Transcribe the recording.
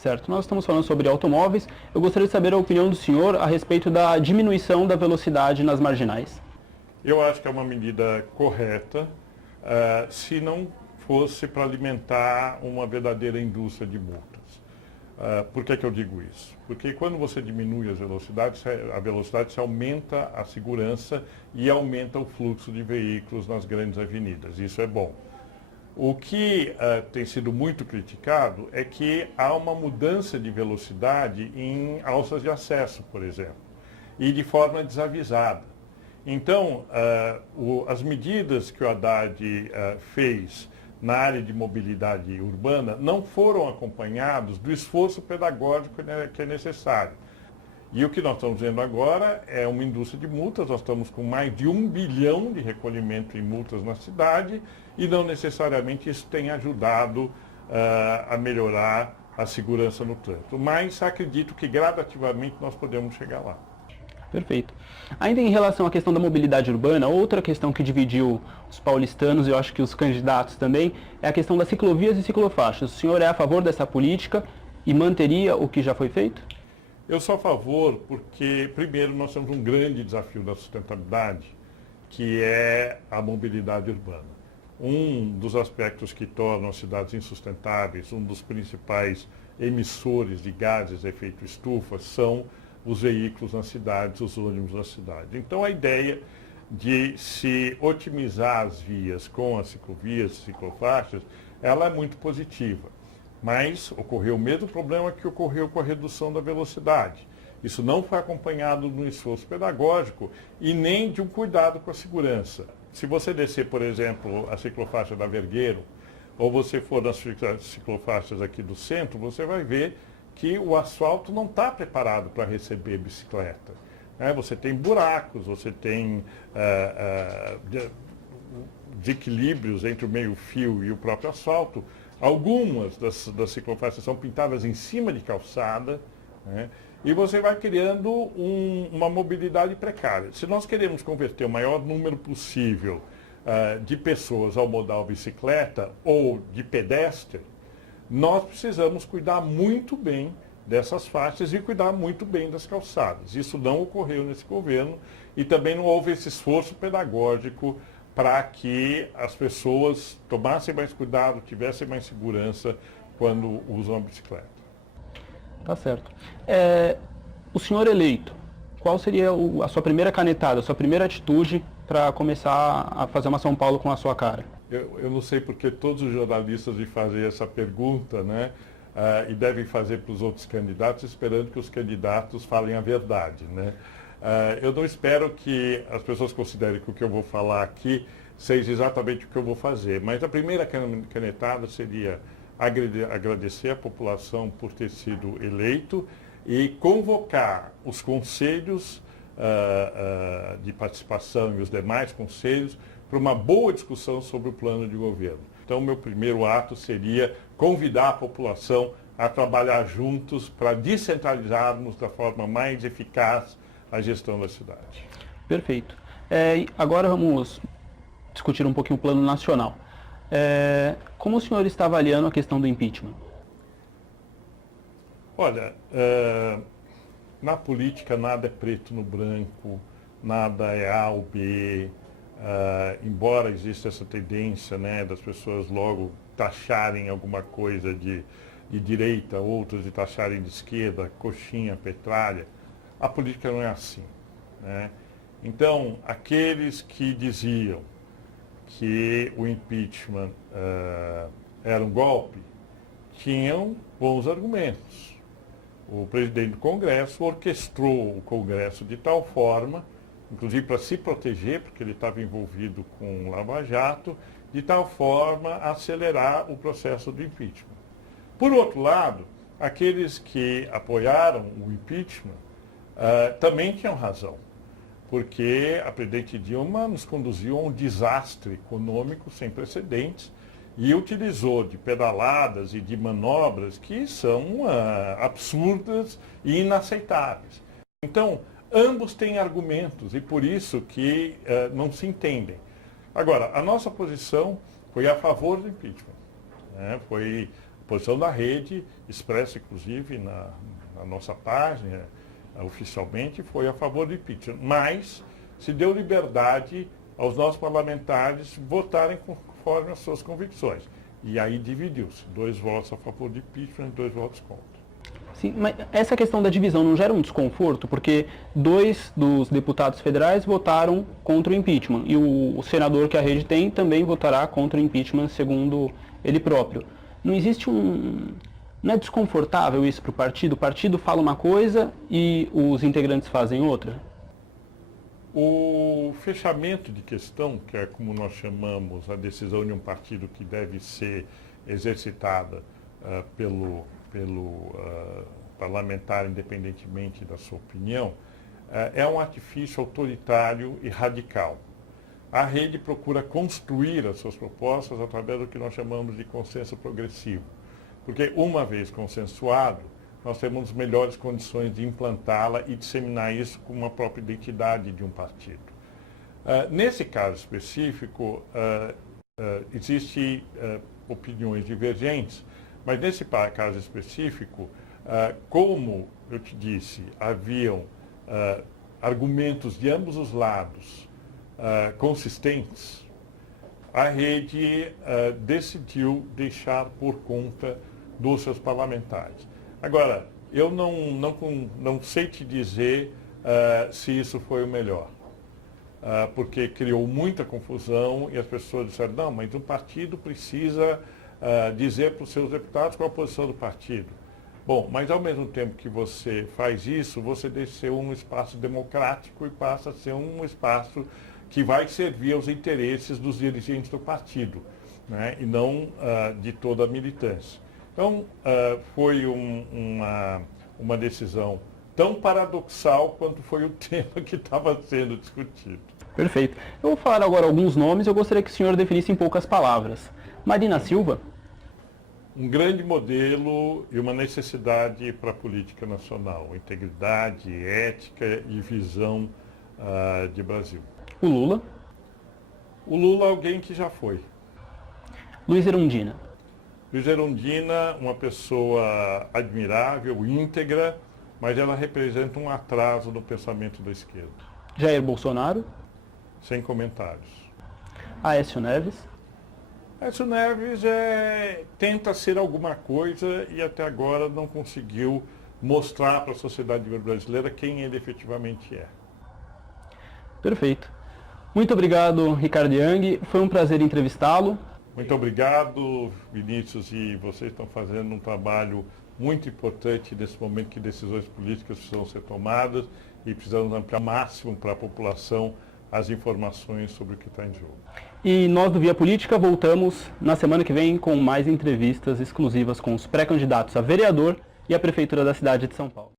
Certo, nós estamos falando sobre automóveis. Eu gostaria de saber a opinião do senhor a respeito da diminuição da velocidade nas marginais. Eu acho que é uma medida correta, se não fosse para alimentar uma verdadeira indústria de multas. Por que eu digo isso? Porque quando você diminui as velocidades, a velocidade se aumenta a segurança e aumenta o fluxo de veículos nas grandes avenidas. Isso é bom. O que tem sido muito criticado é que há uma mudança de velocidade em alças de acesso, por exemplo, e de forma desavisada. Então, as medidas que o Haddad fez na área de mobilidade urbana não foram acompanhados do esforço pedagógico que é necessário. E o que nós estamos vendo agora é uma indústria de multas. Nós estamos com mais de 1 bilhão de recolhimento em multas na cidade e não necessariamente isso tem ajudado a melhorar a segurança no trânsito. Mas acredito que gradativamente nós podemos chegar lá. Perfeito. Ainda em relação à questão da mobilidade urbana, outra questão que dividiu os paulistanos, e eu acho que os candidatos também, é a questão das ciclovias e ciclofaixas. O senhor é a favor dessa política e manteria o que já foi feito? Eu sou a favor porque, primeiro, nós temos um grande desafio da sustentabilidade, que é a mobilidade urbana. Um dos aspectos que tornam as cidades insustentáveis, um dos principais emissores de gases de efeito estufa, são os veículos nas cidades, os ônibus na cidade. Então, a ideia de se otimizar as vias com as ciclovias, ciclofaixas, ela é muito positiva. Mas ocorreu o mesmo problema que ocorreu com a redução da velocidade. Isso não foi acompanhado de um esforço pedagógico e nem de um cuidado com a segurança. Se você descer, por exemplo, a ciclofaixa da Vergueiro, ou você for nas ciclofaixas aqui do centro, você vai ver que o asfalto não está preparado para receber bicicleta. Você tem buracos, você tem desequilíbrios entre o meio-fio e o próprio asfalto. Algumas das ciclofaixas são pintadas em cima de calçada, e você vai criando uma mobilidade precária. Se nós queremos converter o maior número possível de pessoas ao modal bicicleta ou de pedestre, nós precisamos cuidar muito bem dessas faixas e cuidar muito bem das calçadas. Isso não ocorreu nesse governo e também não houve esse esforço pedagógico para que as pessoas tomassem mais cuidado, tivessem mais segurança quando usam a bicicleta. Tá certo. O senhor eleito, qual seria a sua primeira canetada, a sua primeira atitude para começar a fazer uma São Paulo com a sua cara? Eu não sei porque todos os jornalistas me fazem essa pergunta, né? E devem fazer para os outros candidatos, esperando que os candidatos falem a verdade, né? Eu não espero que as pessoas considerem que o que eu vou falar aqui seja exatamente o que eu vou fazer, mas a primeira canetada seria agradecer a população por ter sido eleito e convocar os conselhos de participação e os demais conselhos para uma boa discussão sobre o plano de governo. Então, meu primeiro ato seria convidar a população a trabalhar juntos para descentralizarmos da forma mais eficaz a gestão da cidade. Perfeito. Agora vamos discutir um pouquinho o plano nacional. Como o senhor está avaliando a questão do impeachment? Olha, na política nada é preto no branco, nada é A ou B. Embora exista essa tendência, né, das pessoas logo taxarem alguma coisa de direita, outras de taxarem de esquerda, coxinha, petralha, a política não é assim, né? Então, aqueles que diziam que o impeachment era um golpe, tinham bons argumentos. O presidente do Congresso orquestrou o Congresso de tal forma, inclusive para se proteger, porque ele estava envolvido com o Lava Jato, de tal forma a acelerar o processo do impeachment. Por outro lado, aqueles que apoiaram o impeachment também tinham razão, porque a presidente Dilma nos conduziu a um desastre econômico sem precedentes e utilizou de pedaladas e de manobras que são absurdas e inaceitáveis. Então, ambos têm argumentos e por isso que não se entendem. Agora, a nossa posição foi a favor do impeachment, né? Foi a posição da rede expressa inclusive na nossa página, oficialmente, foi a favor do impeachment. Mas se deu liberdade aos nossos parlamentares votarem conforme as suas convicções. E aí dividiu-se, 2 votos a favor do impeachment e 2 votos contra. Sim, mas essa questão da divisão não gera um desconforto? Porque 2 dos deputados federais votaram contra o impeachment e o senador que a rede tem também votará contra o impeachment, segundo ele próprio. Não existe Não é desconfortável isso para o partido? O partido fala uma coisa e os integrantes fazem outra? O fechamento de questão, que é como nós chamamos a decisão de um partido que deve ser exercitada pelo parlamentar, independentemente da sua opinião, é um artifício autoritário e radical. A rede procura construir as suas propostas através do que nós chamamos de consenso progressivo, porque uma vez consensuado, nós temos melhores condições de implantá-la e disseminar isso com uma própria identidade de um partido. Nesse caso específico, existem opiniões divergentes, mas nesse caso específico, como eu te disse, haviam argumentos de ambos os lados consistentes, a rede decidiu deixar por conta dos seus parlamentares. Agora, eu não sei te dizer se isso foi o melhor, porque criou muita confusão e as pessoas disseram, não, mas o partido precisa dizer para os seus deputados qual a posição do partido. Bom, mas ao mesmo tempo que você faz isso, você deixa de ser um espaço democrático e passa a ser um espaço que vai servir aos interesses dos dirigentes do partido, né, e não de toda a militância. Então, foi uma decisão tão paradoxal quanto foi o tema que estava sendo discutido. Perfeito. Eu vou falar agora alguns nomes, eu gostaria que o senhor definisse em poucas palavras. Marina Silva. Um grande modelo e uma necessidade para a política nacional, integridade, ética e visão de Brasil. O Lula. O Lula é alguém que já foi. Luiz Erundina. Luiz Erundina, uma pessoa admirável, íntegra, mas ela representa um atraso no pensamento da esquerda. Jair Bolsonaro. Sem comentários. Aécio Neves. Aécio Neves tenta ser alguma coisa e até agora não conseguiu mostrar para a sociedade brasileira quem ele efetivamente é. Perfeito. Muito obrigado, Ricardo Young. Foi um prazer entrevistá-lo. Muito obrigado, Vinícius, e vocês estão fazendo um trabalho muito importante nesse momento que decisões políticas precisam ser tomadas e precisamos ampliar ao máximo para a população as informações sobre o que está em jogo. E nós do Via Política voltamos na semana que vem com mais entrevistas exclusivas com os pré-candidatos a vereador e a Prefeitura da cidade de São Paulo.